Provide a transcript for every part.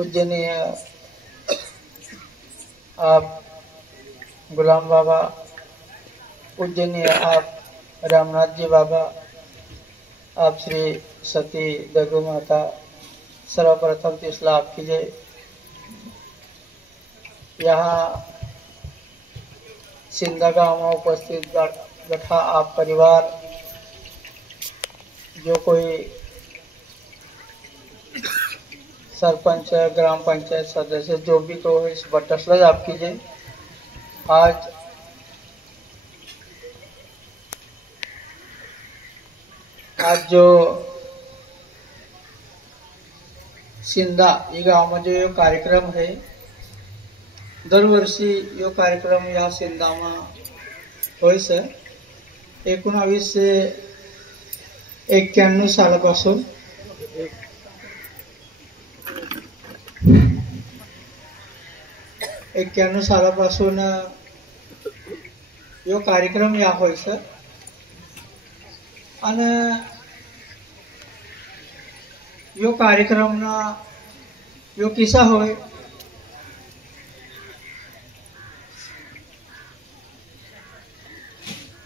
पूजनीय आप गुलाम बाबा, पूजनीय आप रामनाथ जी बाबा, आप श्री सती दगू माता, सर्वप्रथम तीसला आपकी जय। यहाँ सिंधा गांव में उपस्थित गठा आप परिवार, जो कोई सरपंच, ग्राम पंचायत सदस्य, जो भी तो इस बटसलज आपकी जय। आज जो सिंधा ये गांव में जो ये कार्यक्रम है, दरवर्षी यो कार्यक्रम या सिंधा में होय सर। 1991 सालापासून यो कार्यक्रम या होय सर। आणि यो कार्यक्रम ना यो किस्सा होय।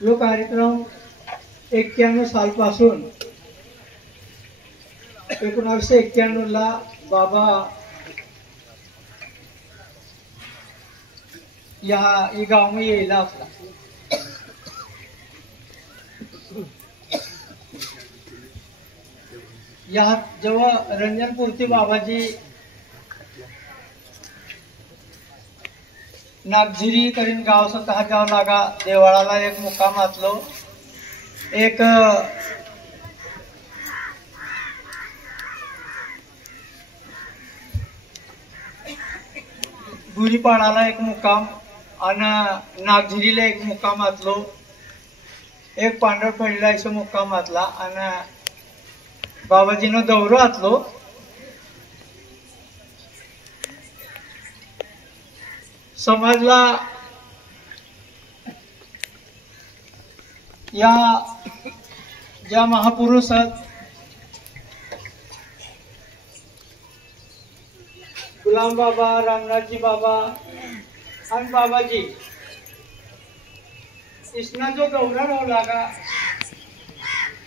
यो कार्यक्रम 91 सालपासून 1991 ला बाबा या गाव में येला असला। यहाँ जेव्हा रंजनपुरती बाबाजी नागझिरी करीन गाव स्वतः गाव लागा देवाळाला एक मुक्काम आतलो। एक गुढीपाडाला एक मुक्काम आणि नागझिरीला एक मुक्काम आतलो। एक पांढरपडीला इस मुक्काम आतला आणि बाबाजीनं दौरो आतलो। समाजला या ज्या महापुरुष गुलाम बाबा, रामनाथजी बाबा आणि बाबाजी इसना जो दौरा रहो लागा,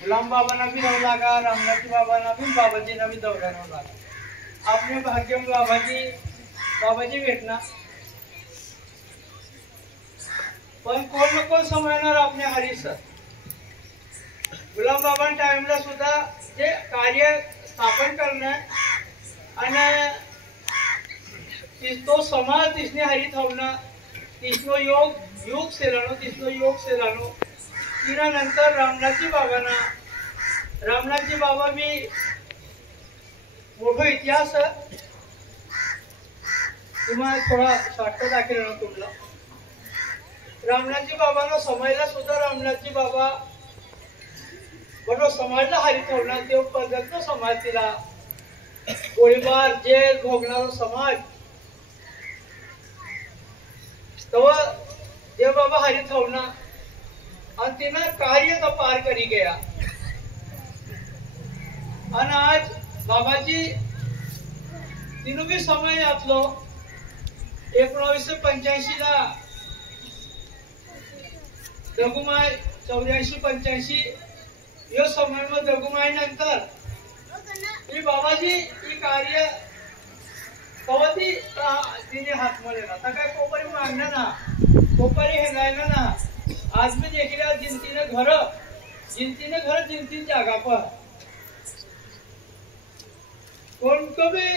गुलाम बाबा ना भी रहो लागा, रामनाथजी बाबा ना भी, बाबाजी ना भी दौरा रहो लागा। आपने भाग्य बाबाजी भेटना, पण कोण न कोण समजणार आपले हरीश सर। गुलाम बाबा टाइमला सुद्धा जे कार्य स्थापन करणं आणि तो समाज तिसने हरित होना, तिसनो योग से रानो तिना नंतर रामनाथजी बाबा भी मोठा इतिहास तुम्हाला थोडा शॉर्टकट दाखल ना तुमला। रामनाथजी बाबांना समजला सुद्धा रामनाथजी बाबा बरोबर समाजला हरित होणार ते पद्धत समाज तिला गोळीबार जेल भोगणारा समाज तो देव बाबा हरित होना और तिना कार्य तो पार करी गया। और आज बाबाजी तीनों भी समय आतलो 1985 ला दगुमाय 84-85 यो समय में दगुमाय नंतर ही बाबाजी ही कार्य कवती तिने हाथ में लेना था काय कोपरी मांगना ना कोपरी हेंगायना ना। आज में देखिए जिंतीने घर जिंती जागा पर कोण को भी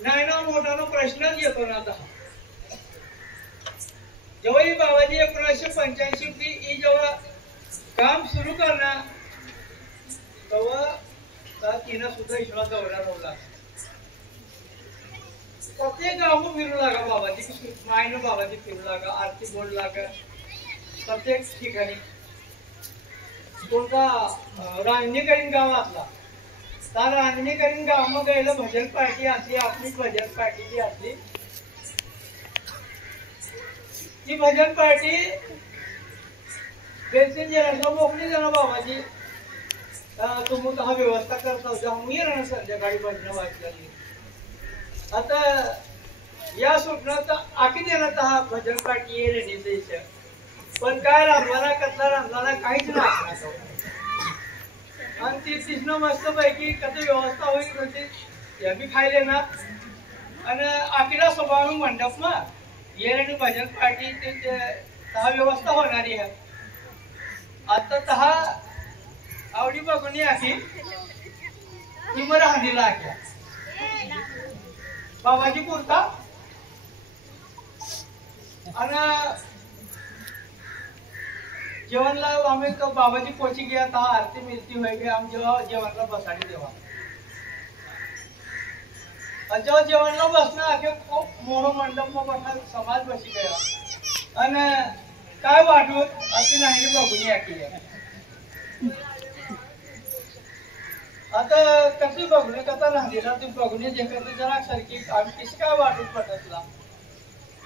नायना मोठा नो प्रश्न येतो ना। आता जेव्हा ही बाबाजी 1985 की जेव्हा काम सुरू करना तेव्हा तिने सुद्धा ईश्वरा दौरा रोवला। प्रत्येक गाव फिरू लागा बाबाजी, मायनं बाबाजी फिरू लागा, आरती बोल लागा प्रत्येक ठिकाणी। कोणता रांजणीकरीन गावातला त्या रांजणीकरीन गाव में गेलं भजन पार्टी असली, आपली भजन पार्टी जी असली ती भजन पार्टी बेसिन जरा मोकळी जण बाबाजी तुम्ही हा व्यवस्था करता जाऊन ये ना संध्याकाळी भजन वाचलेली आता या स्वप्नात आखी देण्यात हा भजन पाठी येईल पण काय रामवाला कसला रामवाला काहीच नाही आणि ती तिथनं मस्त पैकी कसं व्यवस्था होईल म्हणजे या बी खायले ना आणि आखीला स्वभाव मंडप मग येर आणि भजन पाठी ते तहा व्यवस्था होणारी आहे आता तहा आवडी बघून आखी ती मग राहणीला आख्या बाबाजी पुरता आणि जेवणला आम्ही तो बाबाजी पोची गया था आरती मिलती हुई गई हम जेवणला बसाडी देवा जेव्हा जेवणला बसणं आखे खूप मोठं मंडप मग बसणार समाज बसी गया आणि काय वाटून अशी नाही बघून आखी आता कशी बघणे कसा राहिलेला ती बघणे जे करते जरा सारखी आम्ही कशी काय वाटून पटतला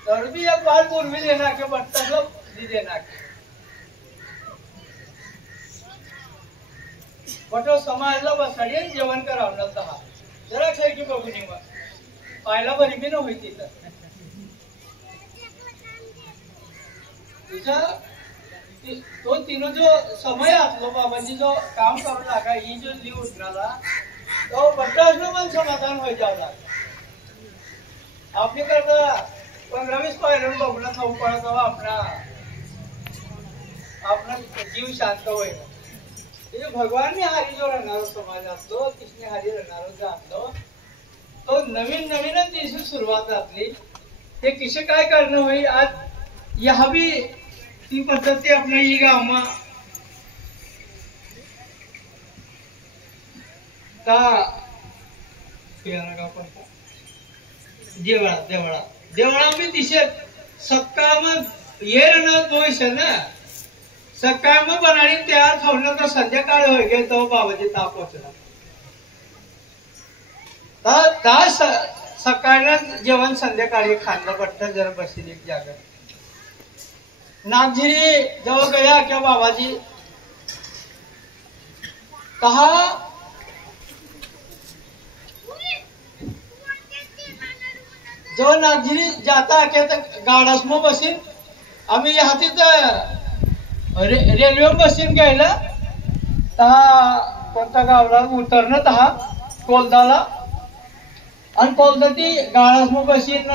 तर बी एक बार पूर्वी देणार की बट्टलं देणार बट समाजला बसाडी जेवण करावं नव्हतं जरा सारखी बघून ये मग पाहायला बरी बी नव्हती तिथं तो तिनं जो समय असलो बाबांनी जो काम करू लागा ही जो जीव उठणारा तो बट्टा असलं पण समाधान व्हायचं होता आपली करता 15-20 पाहिलं बघून खाऊ पडत आपला जीव शांत होईल भगवान ने हरी जो रहणार समाज असतो किसने हरी रहणार जाणलो तो नवीन नवीनच तिची सुरुवात असली ते किसे काय करणं होईल आज या बी ती पद्धती आपल्या ही गावमा का देवळा देवळा देवळा मी दिशेत सकाळ मग येर न दोष ना सकाळ मग बनाडी तयार खावणं तर संध्याकाळ होय गे तो बाबाजी ताप पोचला सकाळनं जेवण संध्याकाळी खाल्लं पडतं जरा बसली एक जागा नागझिरी जवळ गया क्या बाबाजी कहा जवळ नागझिरी जाता क्या तर गाडास मग बसीन आम्ही या हातीत रेल्वे बसीन घ्यायला तहा कोणता गावला उतरणं तहा कोलदाला आणि कोलदा ती गाडास मग बसीन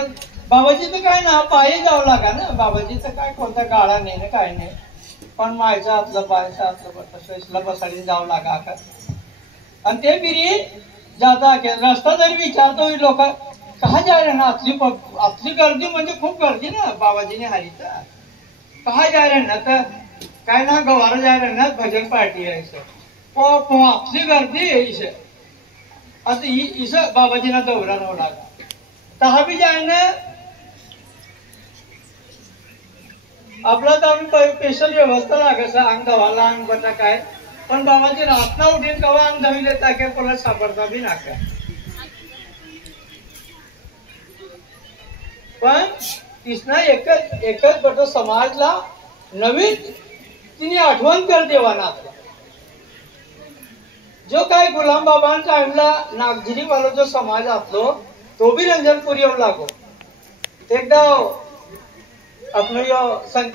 बाबाजी तर काय ना पायी जावं लागा ना बाबाजी तर काय कोणता गाळा नाही ना काय नाही पण मायचा हातलं पायचा हातलं बसाडी जावं लागा का आणि ते बिरी जाता रस्ता जरी विचारतो लोक कहा जा रहे ना असली गर्दी म्हणजे खूप गर्दी ना बाबाजीने हारीचा कहा जा रहे ना तर काय ना गवारा जा रहे ना भजन पार्टी है इसे असली गर्दी है इसे आता इस बाबाजीना दौरा हो लागा तहा भी जाए ना आपला तर आम्ही स्पेशल व्यवस्था लागायचं अंग धवाला अंग बटा काय पण बाबाजी रातना उठीन कवा अंग धवी लेता काय कोणाला सापडता बी नाका पण तिसना एकच बट समाजला नवीन तिने आठवण कर देवाना जो काय गुलाम बाबा टाइमला नागझिरी वाला जो समाज असलो तो भी रंजनपुरी येऊन लागो एकदा आपण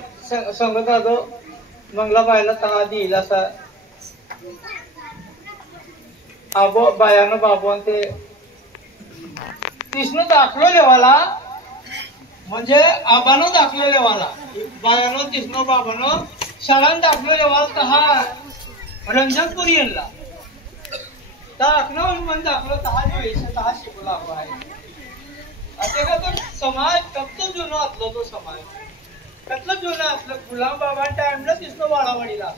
संगत आलो मंगला बायला तहा दिल असा आबो बायानं बाबोन ते तिसनं दाखलो लेवाला म्हणजे आबानं दाखलो लेवाला बायानं तिसनं बाबानं शाळान दाखलो लेवाला तहा रंजनपुरी येणला दाखलो मन दाखलो तहा जो तहा शिकू लागो आहे असे का तो समाज कत्तो जुनो असलो तो समाज कतलं जुनं असलं गुलाम बाबा टाइमला तिसनं वाडावडीला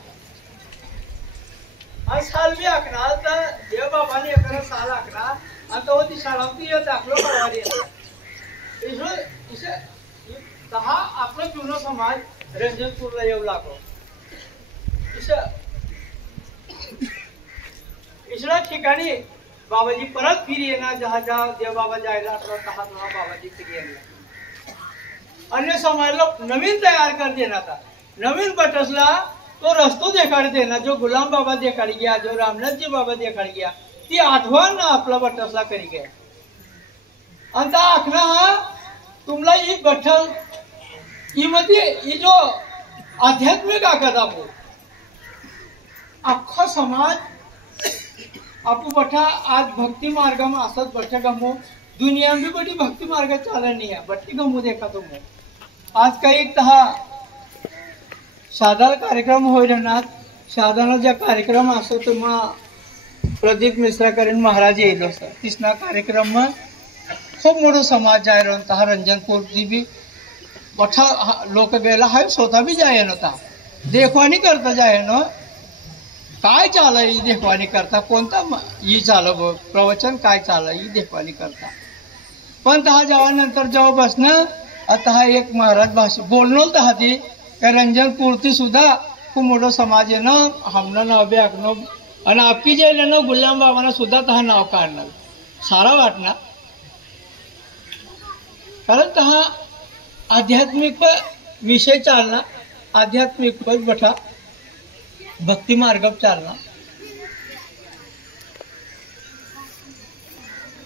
आज साल बी आखणार तर देव बाबाने एखादा साल आखणार आणि तो ती शाळावती दाखलो बाबारी दहा आपलं जुनं समाज रंजनपूरला येऊ लागो इसरा ठिकाणी बाबाजी परत फिर येणार जहा जहा देव बाबा जायला असला तहा तहा बाबाजी फिर येणार अन्य समाजाला नवीन तयार कर देण्यात नवीन बटसला तो रस्तो देखाड़ देना जो गुलाम बाबा देखाड़ गया, जो रामनाथ जी बाबा देखाड़ गया, ती आठवण आपला बटसला करी गया. आणि त्या आखना तुम्हाला ही गठ्ठल ही मध्ये ही जो आध्यात्मिक आखत आपो अख्खा समाज आपू बठा आज भक्ती मार्ग में असत बठा गमो दुनिया में बड़ी भक्ति मार्ग चाला नहीं है बट्टी गमो देखा तुम आज काही तहा साधारण कार्यक्रम होईल ना साधारण ज्या कार्यक्रम असतो तुम्हा प्रदीप मिश्रा करीन महाराज येलो सर तिसना कार्यक्रम में खूब मोठो समाज जाय रहा रंजनपुर जी भी बठा लोक गेला है स्वतः भी जाए न था देखवानी करता जाए न काय चाल ही देखवानी करता कोणता ही चाल प्रवचन काय चाल ही देखवानी करता पण तहा जेव्हा जेव्हा बसणं आता एक महाराज भाषा बोलणं तहा ती रंजनपुरती सुद्धा खूप मोठो समाज आहे ना हमनं नाव बी आखणं आणि आपकी जे ना गुलाम बाबांना सुद्धा तहा नाव काढणार सारा वाटणार कारण तहा आध्यात्मिक विषय चालना आध्यात्मिक बठा भक्ति मार्ग चालना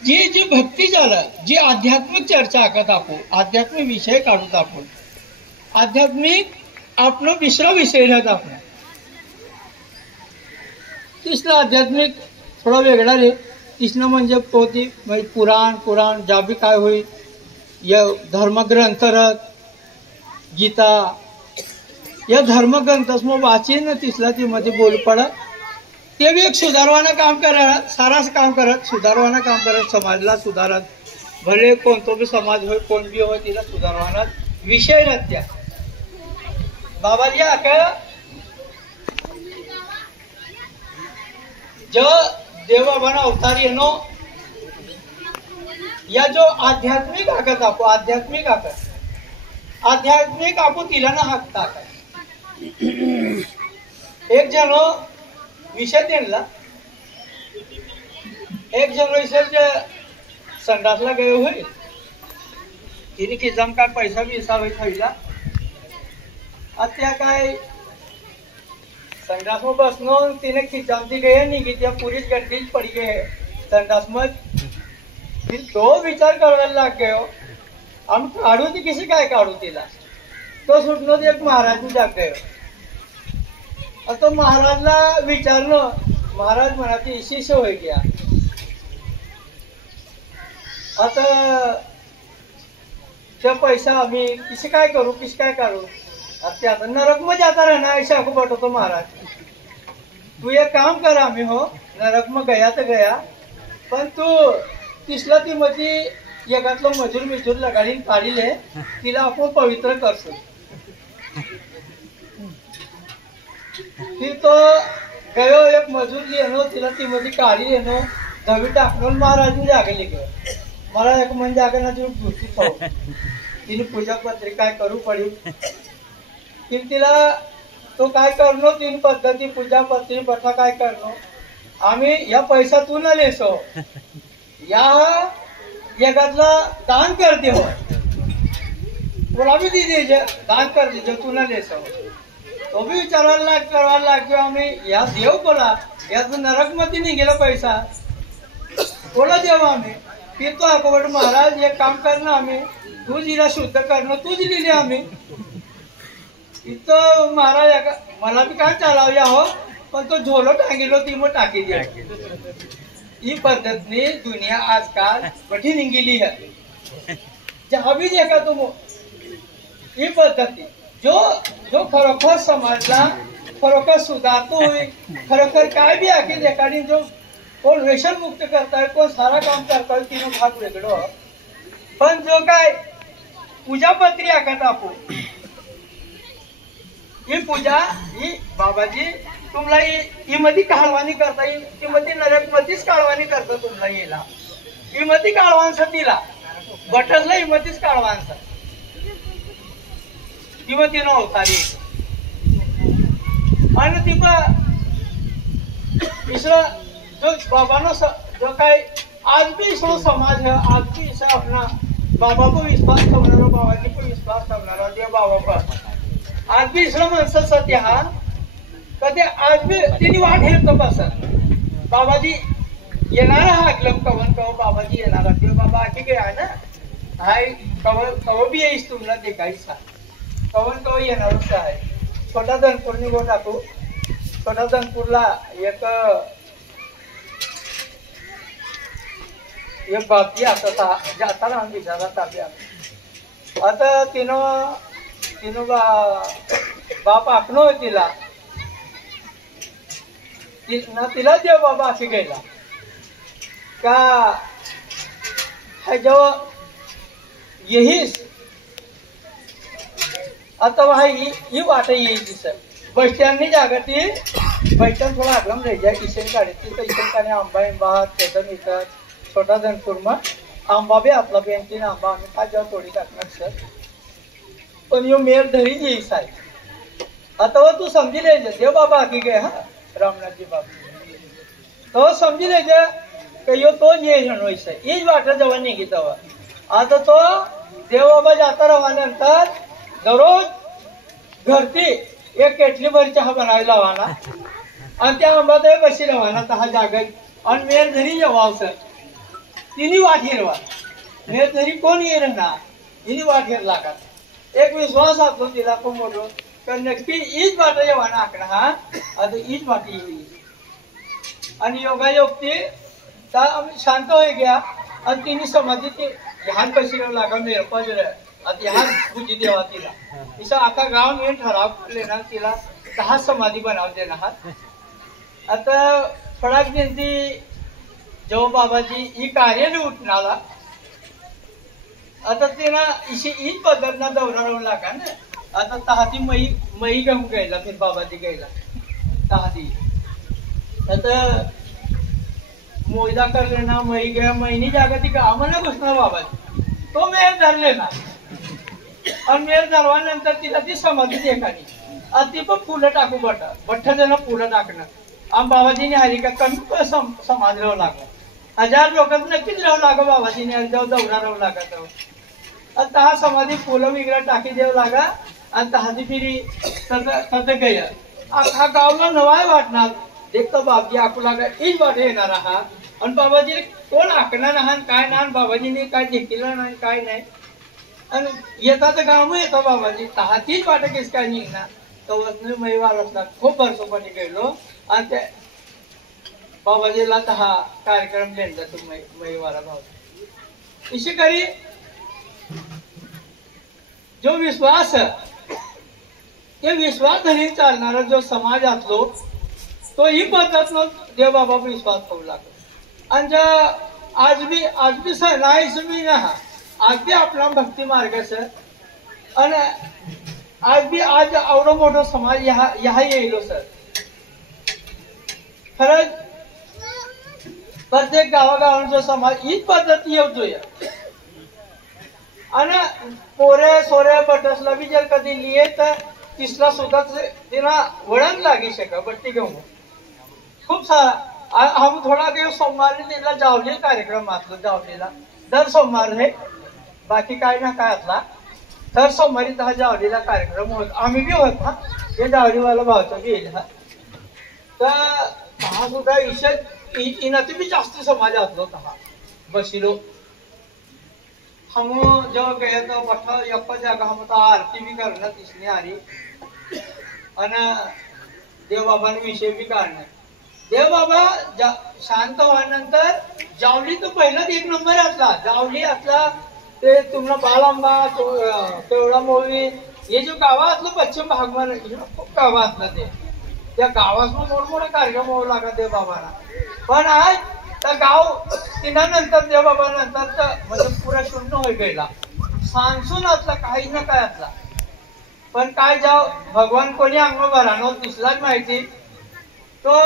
जी जी भक्ती झालं जी आध्यात्मिक चर्चा आखत आपण आध्यात्मिक विषय काढत आपण आध्यात्मिक आपण दुसरा विषय राहत आपण तिसरा आध्यात्मिक थोडा वेगळा रे तिसरं म्हणजे पोती पुराण ज्या बी काय होईल या धर्मग्रंथ गीता या धर्मग्रंथस मग वाचीन तिसरा ती मध्ये बोल पडत ते भी एक सुधारवाना काम करत साराच काम करत सुधारवाना काम करत समाजला सुधारत भले कोणतो भी समाज होय कोण भी होय तिला सुधारवाना विषय रत्या बाबाजी आका जो देव बाबाना अवतार येनो या जो आध्यात्मिक आकत आपो आध्यात्मिक आपो तिला ना हाकता एक जण विषय त्यांना एक जण विषय संडासला गए होय तिने किजम काय पैसा बिसा होई थैला आता काय संडास में बसनो तिने खिचाम ती गए नहीं त्या पूरी गड्डी पड़ी गए संडास में फिर तो विचार करायला लाग गयो हम काढू ती किसी काय काढू तिला तो सुटनो एक महाराज जाग गयो आता महाराजला विचारलं महाराज म्हणाते शिष्य होय गया आता त्या पैसा आम्ही किसी काय करू आता आता नरक में जाता रहना ऐसा को बटो महाराज तू एक काम कर आम्ही हो नरक में गया तो गया पण तू तिसला ती मधी एकातलं मजूर लगाडीन काढिले तिला आपण पवित्र करतो फिर तो गयो एक मजूर लेनो तिला ती मध्ये काढी लेनो दवी टाकून महाराज ने जागे लिखे महाराज एक मन जागे ना तू दूसरी खाऊ तिने पूजा पत्री काय करू पडी फिर तिला तो काय करनो तीन पद्धती पूजा पत्री बठा काय करनो आम्ही या पैसा तू ना लेसो या एकातला दान कर दे हो बोला भी दीजिए दान कर दीजिए तू ना लेसो तो भी विचारायला करवायला लागतो आम्ही या देव बोला याचं नरक मध्ये निघेला पैसा बोला देव आम्ही फिर तो अकोबट महाराज एक काम करणं आम्ही तू जिला शुद्ध करणं तूच लिहिले आम्ही इथं महाराज मला भी काय चालावया हो पण तो झोलो टांगेलो ती मग टाकी द्या ही पद्धतनी दुनिया आजकाल बठी निघिली है जहां भी देखा तुम ही पद्धती जो जो खरोखर समाजला खरोखर सुधारतो होय खरोखर काय भी आखी देखाडी जो कोण व्यसन मुक्त करताय कोण सारा काम करताय तीन भाग वेगळो पण जो काय पूजा पत्री आखत आपो ही पूजा ही बाबाजी तुम्हाला ही मध्ये काळवानी करता येईल ती मध्ये नरक मध्येच काळवानी करता तुम्हाला येला ही मध्ये काळवांसा तिला बटसला ही मध्येच काळवांसा ती मध्ये न अवतारी आणि ती इसरा जो बाबानो जो काय आज भी इसरो समाज है आज भी इसे अपना बाबा को विश्वास ठेवणारा बाबाजी को विश्वास ठेवणारा देव बाबा पर आज भी इसरो माणसं सध्या कधी आज बी तिने वाट हेरतो बसा बाबाजी येणार हा ऐकलं कवन कव बाबाजी येणार ते बाबा आखी काय आहे ना हाय कव बी येईस तुम्हाला ते काहीच कवन कव येणारच आहे छोटा धनपूर निघून टाकू छोटा धनपूरला एक बाबती आता जाताना विचारा ताब्या आता तिनं बाप आखणो तिला तिला देव बाबा अशी गेला का जेव्हा येईस आता भाई ही वाट येईल सर बस स्टँडनी जागा ती बस स्टँड थोडा आगरम रह जाए किशन काढे तिथं इशन काढे आंबा इंबा त्याचं इथं छोटा धनपूर मग आंबा बी आपला बेंटीन आंबा आम्ही का जेव्हा थोडी टाकणार सर पण यो मेर धरी येईस आहे आता व तू समजी लिहायचं देव बाबा आखी गे हा रामनाथजी बाबा तो समजी लिहायचं की यो तो ये म्हणवायचं हीच वाट जेव्हा निघी तेव्हा आता तो देव बाबा जाता रवानंतर दररोज घरती एक केटली भर चहा बनावी लावाना आणि त्या आंबात बशी रवाना तहा जागत आणि मेर धरी जेव्हा सर तिन्ही वाट हिरवा मेर धरी कोण येर ना तिन्ही वाट हिर लागत एक विश्वास असतो तिला खूप मोठं तर नक्की हीच वाट जेव्हा आकडा हा आता हीच वाट येईल आणि योगायोग ती आम्ही शांत होई गया आणि तिने समाधी ते ध्यान कशी लागा मेर पजर आता ह्या पूजी देवा तिला तिचा आका गाव मिळून ठराव करले तिला 10 समाधी बनाव देणार आता फळाक दिनती जेव्हा बाबाजी ही कार्य उठणाला आता तिला इशी हीच पद्धतना दौरा राहून लागा ना आता तहाती मई घेऊन गेला फिर बाबाजी गेला तहाती आता मोयदा करले ना मई गया महिनी जागा ती आम्हाला घोषणा बाबाजी तो मेर धरले ना आणि मेर धरवानंतर तिला ती समाधी देखानी ती पण फुलं टाकू बठ्ठ जण फुलं टाकणं आम बाबाजीने हरी का कमी समाज राहू लागला 1000 लोकांत नक्कीच राहू लागा बाबाजीने जाऊ दौरा राहू लागत आणि तहा समाधी फुलं वगैरे टाकी देऊ लागा आणि तहादी फिरी तद गय हा गावला नवाय वाटणार देखतो बाबजी आखू लागा हीच वाट येणार हा आणि बाबाजी कोण आखणार आहात काय ना बाबाजीने काय देखील नाही काय नाही आणि येतात गाव येतो बाबाजी तहातीच वाट केस काय निघणार तो वसने महिवार असला खूप वर्षोपणी गेलो आणि ते बाबाजीला हा कार्यक्रम घेतला तो महिवारा भाव इशी करी जो विश्वास ते विश्वास धरी चालणारा जो समाज असलो तो ही पद्धत देव बाबा विश्वास होऊ लागतो आणि आज भी सर नाहीच मी ना आज भी आपला भक्ती मार्ग सर आणि आज एवढं मोठं समाज ह्या येईल सर खरंच प्रत्येक गावागावांचा जो समाज हीच पद्धती येतोय आणि पोऱ्या सोऱ्या बटसला बी जर कधी लिहे तर तिसरा सुद्धा तिला वळण लागी शका बट्टी घेऊन खूप सारा हम थोडा दिवस सोमवारी तिला जावली कार्यक्रम असलो जावलीला दर सोमवार है बाकी काय ना काय असला दर सोमवारी हा जावलीला कार्यक्रम होत आम्ही बी होत हा हे जावलीवाला भावचा बी येईल हा तर हा सुद्धा इशत इनाती बी जास्त समाज असलो हा बसिलो हम जेव्हा गया तो बठा यप्पा जागा हम आरती भी करना तिसने आरी आणि देवबाबांविषयी बी काढणं देवबाबा शांत व्हानंतर जावली तो पहिलाच 1 नंबर असला जावली असला ते तुम्हाला बाळांबा तेवढा मोवी हे जो गावा असलं पश्चिम भागमध्ये खूप गावा असला ते त्या गावात मोठमोठा कार्यक्रम होऊ लागला देवबाबाला पण आज त्या गाव तिनानंतर देवबाबा नंतर म्हणजे पुरा शून्य होई गेला सांसून असला काही ना काय असला पण काय जाव भगवान कोणी अंग भरानो दिसलाच माहिती तो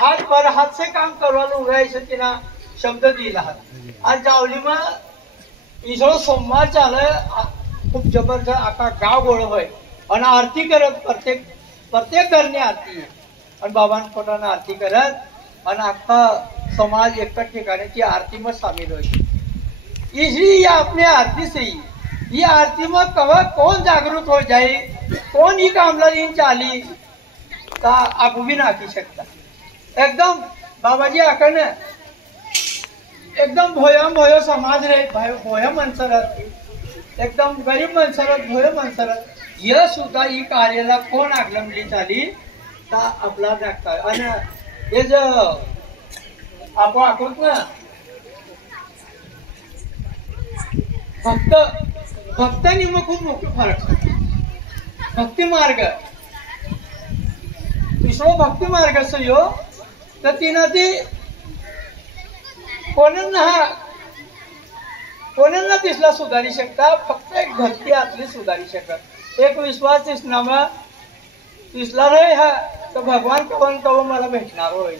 हात पर हात से काम करवायला उगायचं तिना शब्द दिला आज जावली मग इसरो सोमवार चालय खूप जबरदस्त आका गाव गोळ होय आणि आरती करत प्रत्येक घरने आरती आणि बाबांपोटानं आरती करत आणि अख्खा समाज एकच ठिकाणी आरती में शामिल होगी इसलिए ये अपने आरती से ही ये आरती में कब कौन जागरूक हो जाए कौन ही कामला दिन चाली ता आप भी नाकी शकता एकदम बाबाजी आकन एकदम भोयम भयो समाज रे भोय मनसरत एकदम गरीब मनसरत भोय मनसरत यह सुद्धा ही कार्याला कोण आगलमली झाली ता आपला दाखता आणि हे जो आपण आखोत ना भक्त निम खूप मोठा फरक भक्ती मार्ग विश्व भक्ती मार्ग असो तर तिनं ती कोणाला तिसला सुधारी शकता फक्त एक भक्ती आतली सुधारी शकत एक विश्वास दिसनामा दिसला रे हा तर भगवान कवन मला भेटणार होय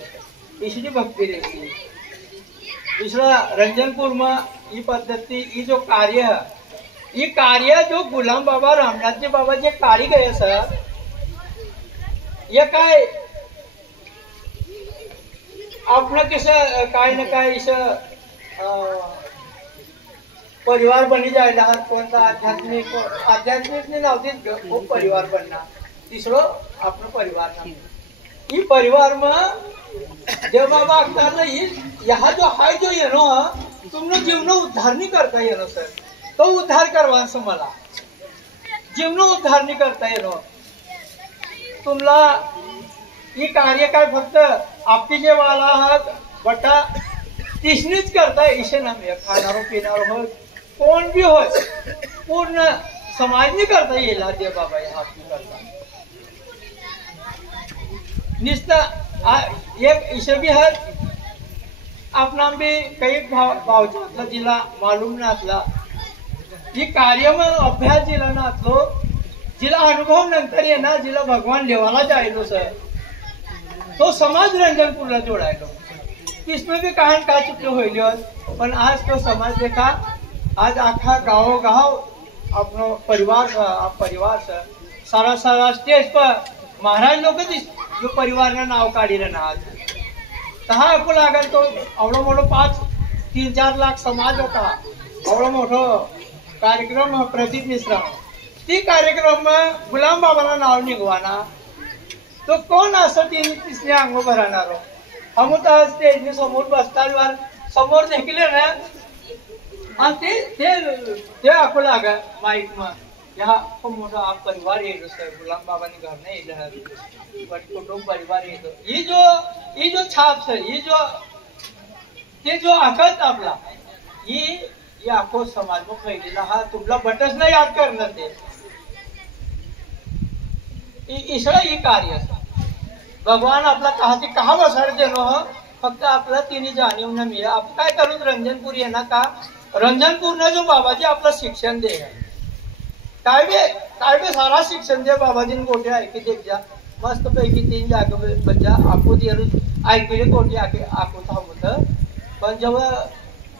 ईश्वरी भक्ती रेती दुसरा रंजनपुर में ही पद्धति ही जो कार्य जो गुलाम बाबा रामनाथ जी बाबा जे कार्य गए सर ये काय आपलं कसं काय ना काय परिवार बनी जायला कोणता आध्यात्मिक ने नव्हती खूप परिवार बनना तिसरं आपलं परिवार ही परिवार में जब बाबा अख्तार नहीं यहाँ जो हाय जो ये नो तुमने जीवन उद्धार नहीं करता ये नो सर तो उद्धार करवा मला जीवन उद्धार नहीं करता ये नो तुमला ही कार्य काय फक्त आपकी जे वाला आहात बटा तिसनीच करता इसे नव्हे खाणारो पिणारो हो कोण भी हो पूर्ण समाज नहीं करता येईल दे बाबा हा करता निस्ता एक इसे भी है अपना भी कई भावचा जिला मालूम नसला ही कार्य में अभ्यास जिला नसलो जिला अनुभव नंतर ये ना जिला भगवान लेवाला जायलो सर तो समाज रंजनपुरला जोडायलो इसमें भी कारण का चुके होईल पण आज तो समाज देखा आज आखा गाव अपनो परिवार सर सारा स्टेज पर महाराज लोग जो परिवार ना नाव काढील ना तहा आपण लागल तो एवढं मोठं 3-4 लाख समाज होता एवढं मोठं कार्यक्रम प्रदीप मिश्रा ती कार्यक्रम में गुलाम बाबाला नाव निघवाना तो कोण असं तिसरे अंग भरणार हम तर स्टेज समोर बसताना समोर देखील ना आणि ते आपण लागा माईक में यहाँ खूप मोठा आप परिवार येतो सर गुलाम बाबानी घर नाही येईल कुटुंब परिवार येतो ही जो छाप सर ही जो ते जो आखत आपला ही आखो समाज में फैलेला हा तुमला बटस नाही याद करणार ते ईश्वर ही कार्य भगवान आपला कहा बसाड देणं हो फक्त आपला तिने जाणीव न मिळे आपण काय करू रंजनपूर येणार का रंजनपूर जो बाबाजी आपलं शिक्षण दे काय बे सारा शिक्षण दे बाबाजी गोटे ऐकी देख जा मस्त पैकी 3 जाग बच्चा आपको ऐकले गोटे आखो था होत पण जेव्हा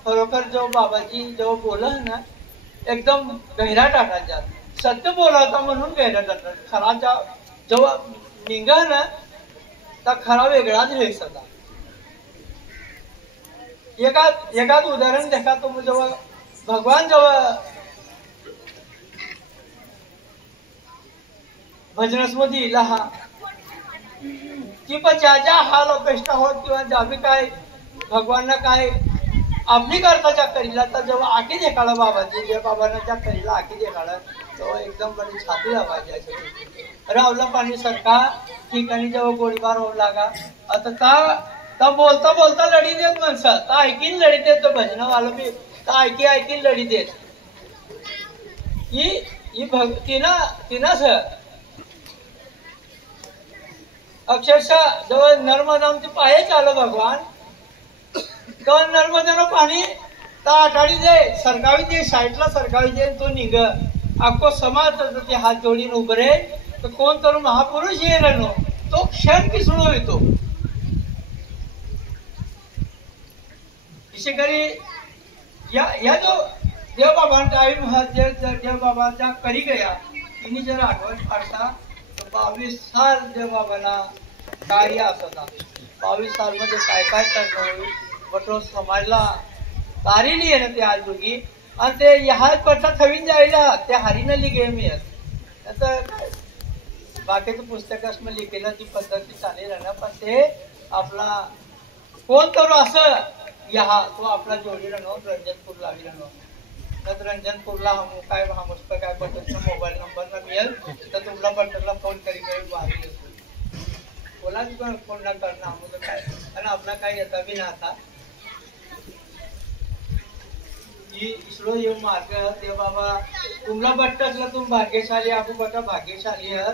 खरोखर जेव्हा बाबाजी जेव्हा बोला ना एकदम गहरा टाकात जात सत्य बोलावता म्हणून गहरा टाकतात खरा जेव्हा निघा ना तर खरा वेगळाच हे सदा एकाच उदाहरण देखा तुम्ही जेव्हा भगवान जेव्हा भजनसमध्ये इला हा की पण ज्या हाल अपेक्षा होत किंवा जाबी काय भगवान काय आपली करताच्या करीला तर जेव्हा आखी देखाला बाबाजी जे बाबांना त्या करीला आखी देखाला तेव्हा एकदम बरी छाती लावायची रावला पाणी सरका ठिकाणी जेव्हा गोळीबार होऊ लागा आता ता बोलता लढी देत माणसं ता ऐकीन लढी देत भजनवाला बी ता ऐकीन लढी देत ही तिना सर अक्षरशः जवळ नर्मदा पायच आलं भगवान तर नर्मदेनं पाणी ता आठाडी दे सरकावी दे साईडला सरकावी दे तो निघ अख्खो समाज ते हात जोडीन उभे तर कोण तर महापुरुष येईल तो क्षण किसळू येतो इसे करी या जो देव बाबा टाइम देव बाबाचा करी गया तिने जर आठवण काढता 22 साल देव बाबाला कार्य असता 22 साल मध्ये काय करणं बटो समाजला तारीली आहे ना ते आज दोघी आणि ते ह्या पट्टा थवीन जायला त्या हरीनं लिगे मी आता बाकीचं पुस्तकात लिखेला ती पद्धती चालेल ना, पण ते आपला कोण करू असं या तो आपला जोडी राहणं रंजनपूर लावी राहणं तर रंजनपूरला काय हमस्प काय बटनचा मोबाईल नंबर ना मिळेल तर तुमला बटनला फोन करी वाढली बोला फोन ना करणं आम्हाला काय आणि आपला काय येता बी ना आता इसरो ये मार्ग ते बाबा तुमला बट्टसला तुम भाग्यशाली आपू बटा भाग्यशाली है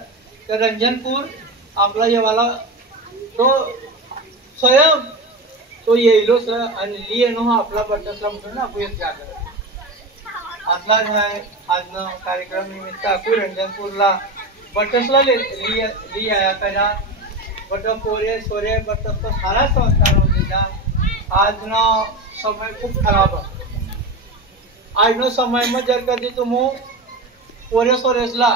तर रंजनपूर आपला येवाला तो स्वयं तो येलो सर आणि लिहिनो आपला बट्टसला म्हणतो ना आपण एक जागा आजला आहे आज कार्यक्रम निमित्त आपण रंजनपूरला बट्टसला लिया करा बट पोरे सोरे बट्टस तो सारा संस्कार हो दिला आज ना समय खूप खराब है आज नो समय में जर कभी तुम पोरे सोरेसला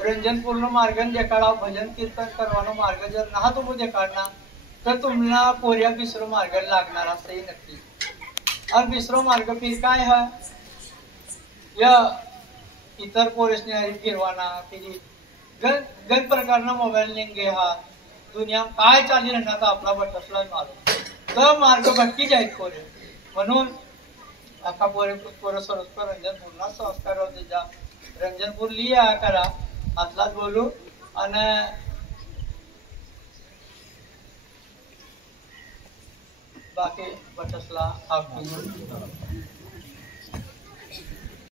रंजनपूर मार्गन देखाड़ा भजन कीर्तन करवानो मार्ग जर ना तुम देखाड़ना तर तुम्हाला पोऱ्या बिसरो मार्ग लागणार असंही नक्की और बिसरो मार्ग फिर काय है या इतर पोरेसने हरी फिरवाना फिरी गण प्रकारना मोबाईल लेंगे हा दुनिया काय चाली राहणार आपला बट्टसला मारून तर मार्ग भटकी जायत पोरे म्हणून आता पोरे पोरं सरस्वर रंजनपूरला संस्कार होते जा रंजनपूर लिया करा आतलाच बोलू आणि बाकी बट्टसला आप